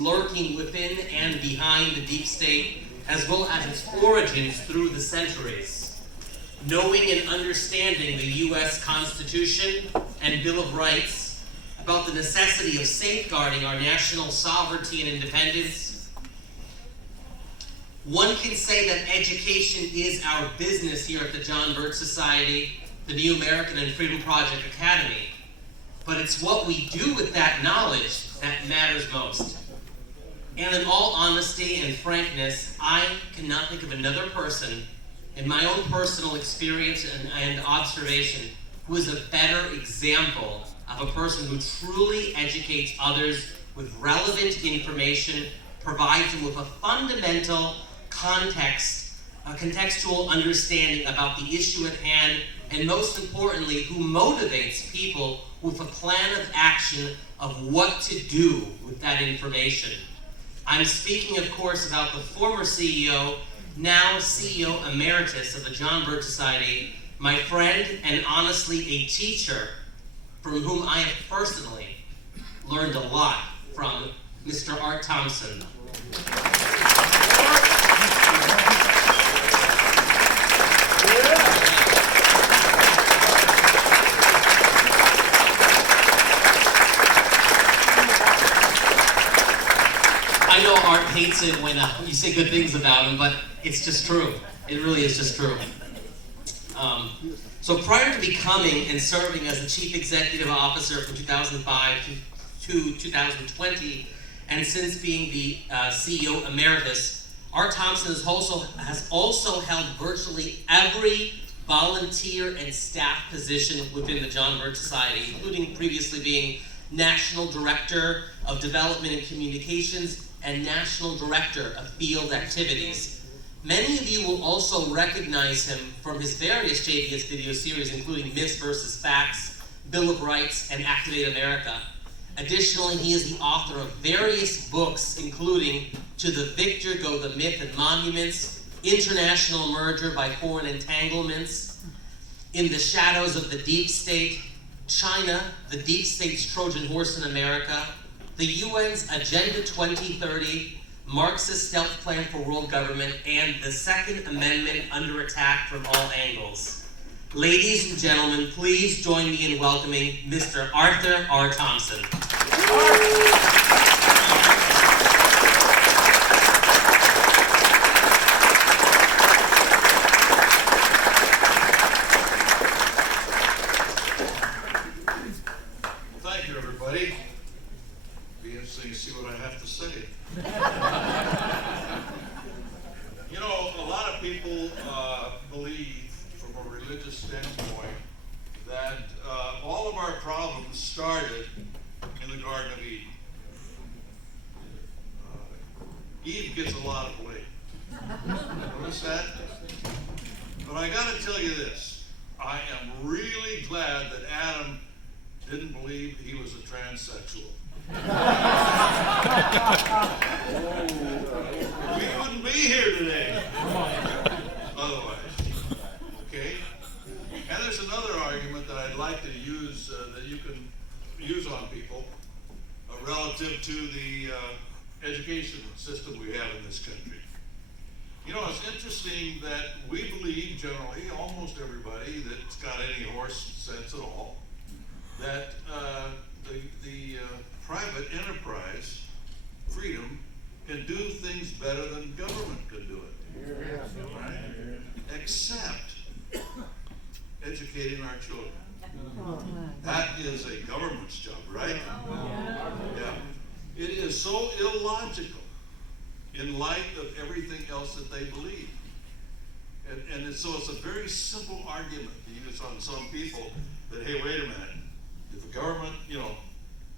lurking within and behind the deep state, as well as its origins through the centuries. Knowing and understanding the U.S. Constitution and Bill of Rights, about the necessity of safeguarding our national sovereignty and independence. One can say that education is our business here at the John Birch Society, the New American and Freedom Project Academy. But it's what we do with that knowledge that matters most. And in all honesty and frankness, I cannot think of another person, in my own personal experience and observation, who is a better example of a person who truly educates others with relevant information, provides them with a fundamental context, a contextual understanding about the issue at hand, and most importantly, who motivates people with a plan of action of what to do with that information. I'm speaking, of course, about the former CEO, now CEO Emeritus of the John Birch Society, my friend and honestly a teacher from whom I have personally learned a lot from, Mr. Art Thompson. I know Art hates it when you say good things about him, but it's just true. It really is just true. So prior to becoming and serving as the Chief Executive Officer from 2005 to 2020, and since being the CEO Emeritus, Art Thompson has also held virtually every volunteer and staff position within the John Birch Society, including previously being National Director of Development and Communications and National Director of Field Activities. Many of you will also recognize him from his various JBS video series, including Myths vs. Facts, Bill of Rights, and Activate America. Additionally, he is the author of various books, including To the Victor Go the Myth and Monuments, International Merger by Foreign Entanglements, In the Shadows of the Deep State, China, the Deep State's Trojan Horse in America, the UN's Agenda 2030, Marxist Stealth Plan for World Government, and the Second Amendment Under Attack from All Angles. Ladies and gentlemen, please join me in welcoming Mr. Arthur R. Thompson. Thank you, everybody. Be interesting to see what I have to say. You know, a lot of people believe, from a religious standpoint, that all of our problems started in the Garden of Eden. Eve gets a lot of blame. Notice that? But I got to tell you this. I am really glad that Adam didn't believe he was a transsexual. We wouldn't be here today otherwise. Okay? And there's another argument that I'd like to use, that you can use on people, relative to the education system we have in this country. You know, it's interesting that we believe generally, almost everybody that's got any horse sense at all, that the private enterprise, freedom, can do things better than government can do it. Right? Except educating our children. That is a government's job, right? Yeah. It is so illogical in light of everything else that they believe. So it's a very simple argument to use on some people that, hey, wait a minute, if the government,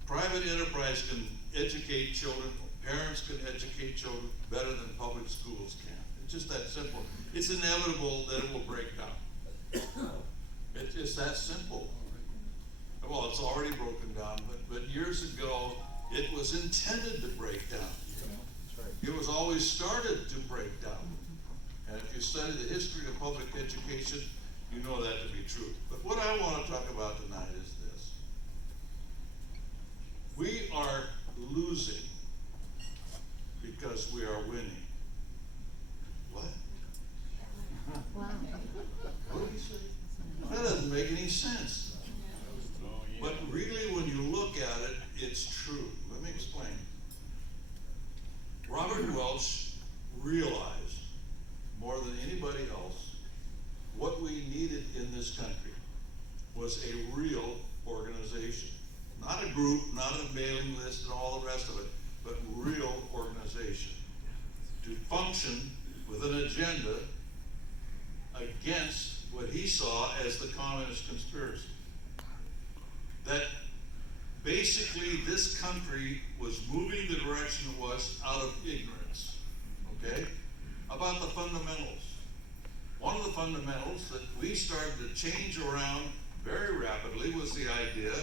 private enterprise can educate children, parents can educate children better than public schools can. It's just that simple. It's inevitable that it will break down. It's that simple. Well, it's already broken down, but years ago, it was intended to break down. It was always started to break down. And if you study the history of public education, you know that to be true. But what I want to talk about tonight is this. We are losing because we are winning. What? Wow. What did he say? That doesn't make any sense. But really, when you look at it, it's true. Let me explain. Robert Welch realized more than anybody else what we needed in this country was a real organization. Not a group, not a mailing list and all the rest of it, but real organization to function with an agenda against what he saw as the communist conspiracy. That basically this country was moving the direction it was out of ignorance, okay, about the fundamentals. One of the fundamentals that we started to change around very rapidly was the idea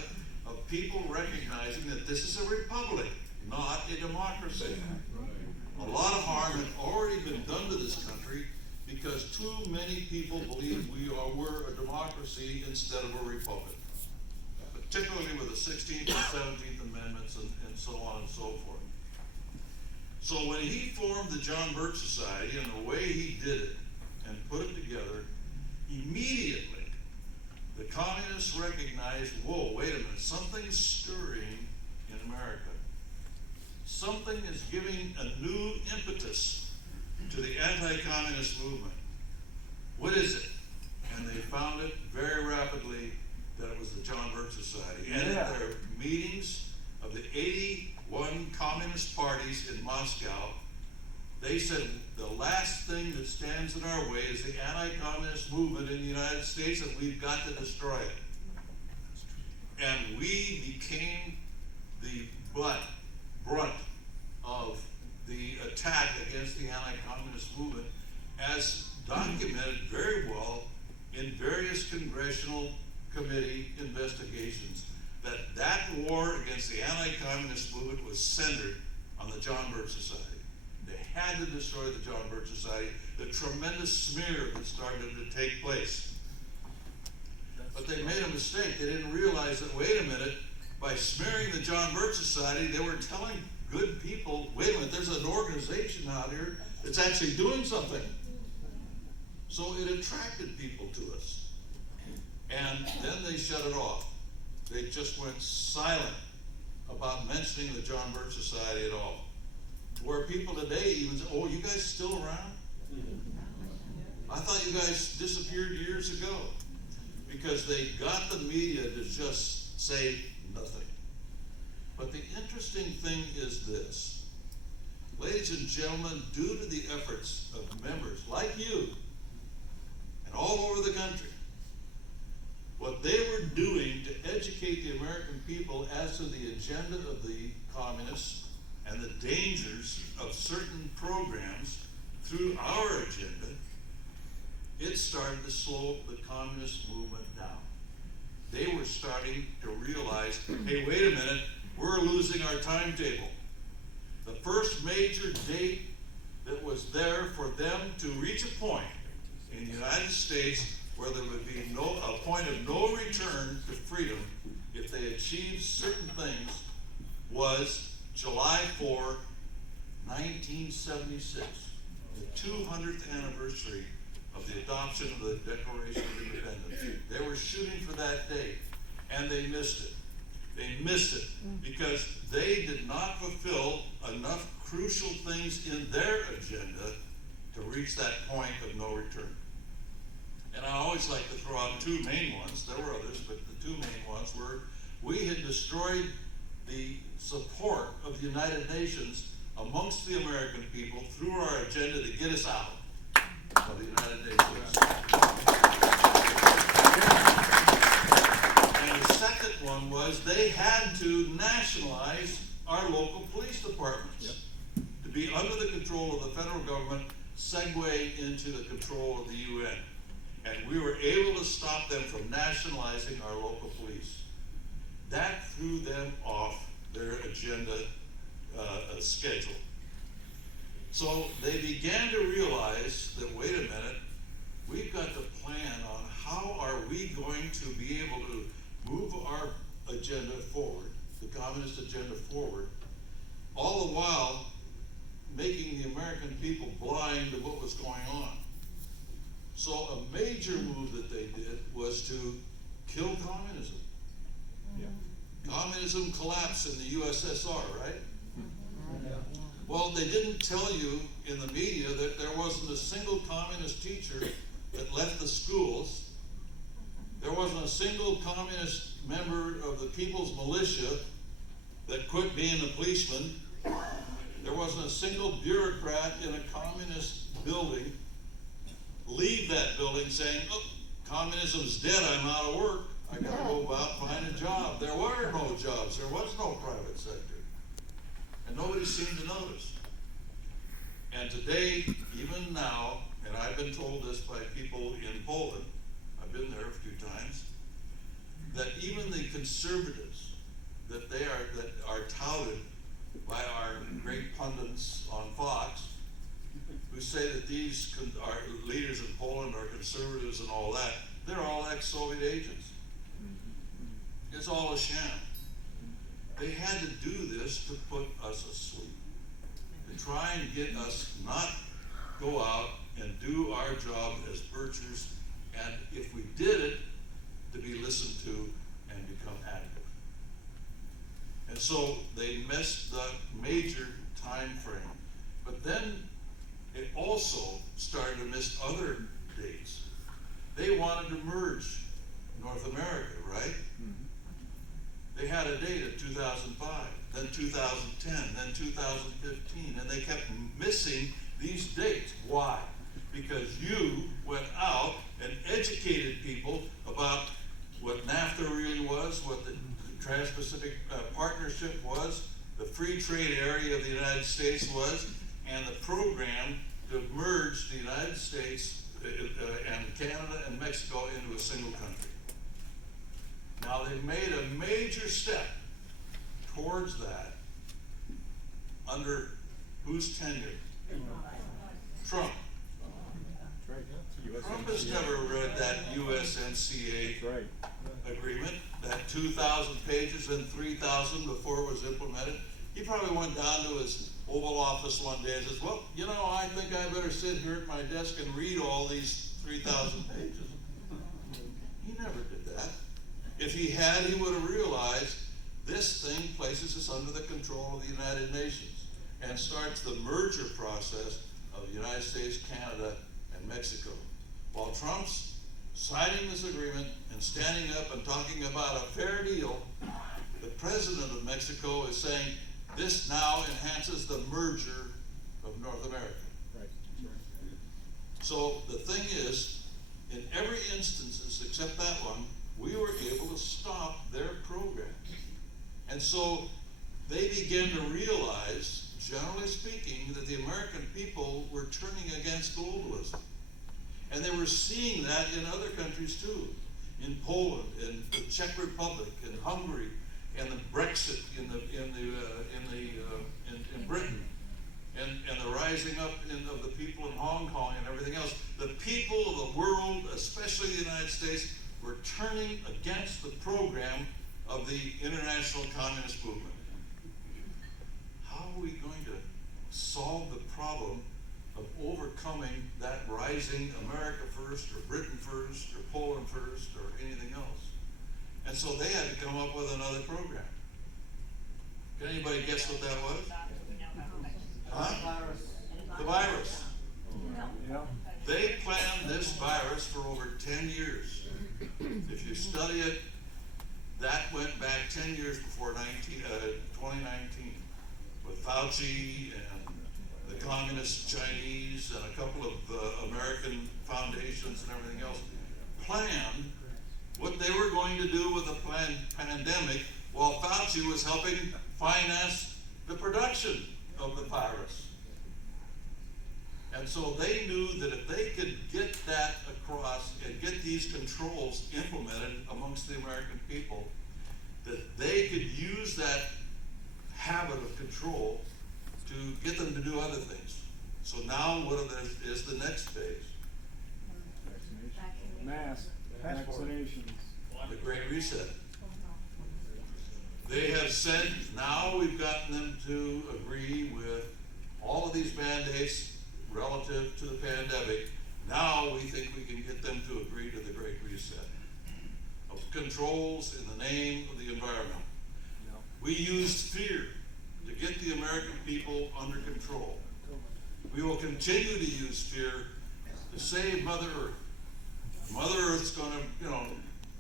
of people recognizing that this is a republic, not a democracy. A lot of harm had already been done to this country because too many people believed were a democracy instead of a republic, particularly with the 16th and 17th Amendments and so on and so forth. So when he formed the John Birch Society and the way he did it and put it together, immediately the communists recognized, whoa, wait a minute, something's stirring in America. Something is giving a new impetus to the anti-communist movement. What is it? And they found it very rapidly that it was the John Birch Society. And at their meetings of the 81 communist parties in Moscow, they said the last thing that stands in our way is the anti-communist movement in the United States, and we've got to destroy it. And we became the brunt of the attack against the anti-communist movement, as documented very well in various congressional committee investigations, that war against the anti-communist movement was centered on the John Birch Society. They had to destroy the John Birch Society, the tremendous smear that started to take place. But they made a mistake. They didn't realize that, wait a minute, by smearing the John Birch Society, they were telling good people, wait a minute, there's an organization out here that's actually doing something. So it attracted people to us. And then they shut it off. They just went silent about mentioning the John Birch Society at all. Where people today even say, oh, you guys still around? I thought you guys disappeared years ago. Because they got the media to just say nothing. But the interesting thing is this. Ladies and gentlemen, due to the efforts of members like you and all over the country, what they were doing to educate the American people as to the agenda of the communists and the dangers of certain programs through our agenda, it started to slow the communist movement down. They were starting to realize, hey, wait a minute, we're losing our timetable. The first major date that was there for them to reach a point in the United States where there would be a point of no return to freedom if they achieved certain things was July 4, 1976, the 200th anniversary of the adoption of the Declaration of Independence. They were shooting for that date, and they missed it. They missed it because they did not fulfill enough crucial things in their agenda to reach that point of no return. And I always like to throw out two main ones. There were others, but the two main ones were we had destroyed the support of the United Nations amongst the American people through our agenda to get us out of the United Nations. And the second one was they had to nationalize our local police departments to be under the control of the federal government, segue into the control of the UN. And we were able to stop them from nationalizing our local police. That threw them off their agenda schedule. So they began to realize that, wait a minute, we've got to plan on how are we going to be able to move our agenda forward, the communist agenda forward, all the while making American people blind to what was going on. So a major move that they did was to kill communism. Yeah. Communism collapsed in the USSR, right? Well, they didn't tell you in the media that there wasn't a single communist teacher that left the schools. There wasn't a single communist member of the People's Militia that quit being a policeman. There wasn't a single bureaucrat in a communist building leave that building saying, "Look, communism's dead, I'm out of work. I gotta go about find a job." There were no jobs, there was no private sector. And nobody seemed to notice. And today, even now, and I've been told this by people in Poland, I've been there a few times, that even the conservatives that are touted by our great pundits on Fox, who say that these our leaders in Poland are conservatives and all that, they're all ex-Soviet agents. It's all a sham. They had to do this to put us asleep, to try and get us not go out and do our job as Birchers, and if we did it, to be listened to and become active. And so they missed the major time frame. But then it also started to miss other dates. They wanted to merge North America, right? They had a date of 2005, then 2010, then 2015, and they kept missing these dates. Why? Because you went out and educated people about what NAFTA really was, what the Trans-Pacific Partnership was, the free trade area of the United States was, and the program to merge the United States and Canada and Mexico into a single country. Now they've made a major step towards that under whose tenure? Trump. Trump has never read that USMCA That's right. agreement, that 2,000 pages and 3,000 before it was implemented. He probably went down to his Oval Office one day and says, "Well, you know, I think I better sit here at my desk and read all these 3,000 pages." He never did that. If he had, he would have realized this thing places us under the control of the United Nations and starts the merger process of the United States, Canada, and Mexico. While Trump's signing this agreement and standing up and talking about a fair deal, the president of Mexico is saying this now enhances the merger of North America. Right. So the thing is, in every instance except that one, we were able to stop their program. And so they began to realize, generally speaking, that the American people were turning against globalism. And they were seeing that in other countries too, in Poland, in the Czech Republic, in Hungary, and the Brexit in Britain, and the rising up of the people in Hong Kong and everything else. The people of the world, especially the United States, were turning against the program of the international communist movement. How are we going to solve the problem of overcoming that rising America first, or Britain first, or Poland first, or anything else? And so they had to come up with another program. Can anybody guess what that was? Huh? The virus. Yeah. They planned this virus for over 10 years. If you study it, that went back 10 years before 2019, with Fauci and the communist Chinese and a couple of American foundations and everything else, planned what they were going to do with the pandemic while Fauci was helping finance the production of the virus. And so they knew that if they could get that across and get these controls implemented amongst the American people, that they could use that habit of control to get them to do other things. So now is the next phase? Vaccination. Mass vaccinations. The Great Reset. They have said now we've gotten them to agree with all of the these mandates relative to the pandemic, now we think we can get them to agree to the Great Reset of controls in the name of the environment. We used fear to get the American people under control. We will continue to use fear to save Mother Earth. Mother Earth's gonna,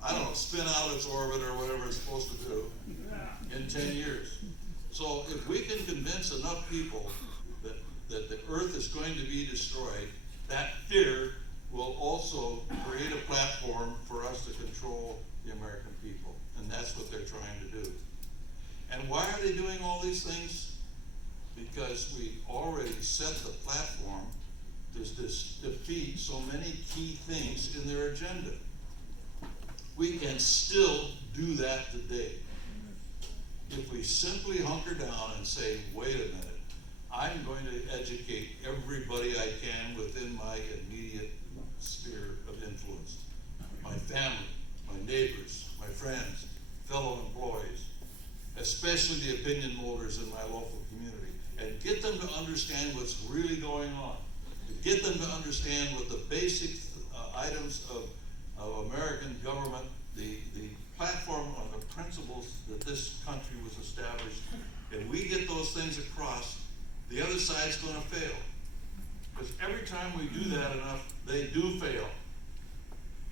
I don't know, spin out of its orbit or whatever it's supposed to do in 10 years. So if we can convince enough people that the Earth is going to be destroyed, that fear will also create a platform for us to control the American people. And that's what they're trying to do. And why are they doing all these things? Because we already set the platform to defeat so many key things in their agenda. We can still do that today. If we simply hunker down and say, wait a minute, I'm going to educate everybody I can within my immediate sphere of influence. My family, my neighbors, my friends, fellow employees, especially the opinion holders in my local community, and get them to understand what's really going on. To get them to understand what the basic items of American government, the platform on the principles that this country was established, and we get those things across, the other side's gonna fail. Because every time we do that enough, they do fail.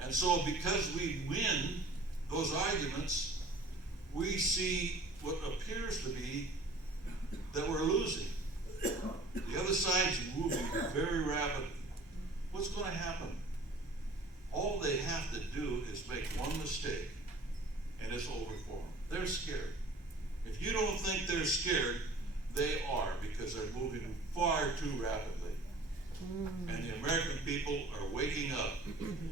And so because we win those arguments, we see what appears to be that we're losing. The other side's moving very rapidly. What's gonna happen? All they have to do is make one mistake, and it's over for them. They're scared. If you don't think they're scared, they are, because they're moving far too rapidly. And the American people are waking up.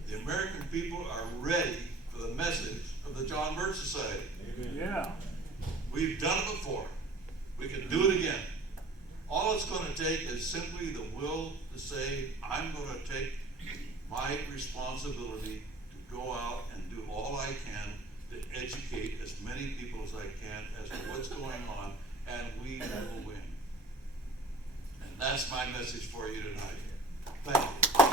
The American people are ready for the message of the John Birch Society. Yeah. We've done it before. We can do it again. All it's going to take is simply the will to say, I'm going to take my responsibility to go out and do all I can to educate as many people as I can as to what's going on, and we will win. And that's my message for you tonight. Thank you.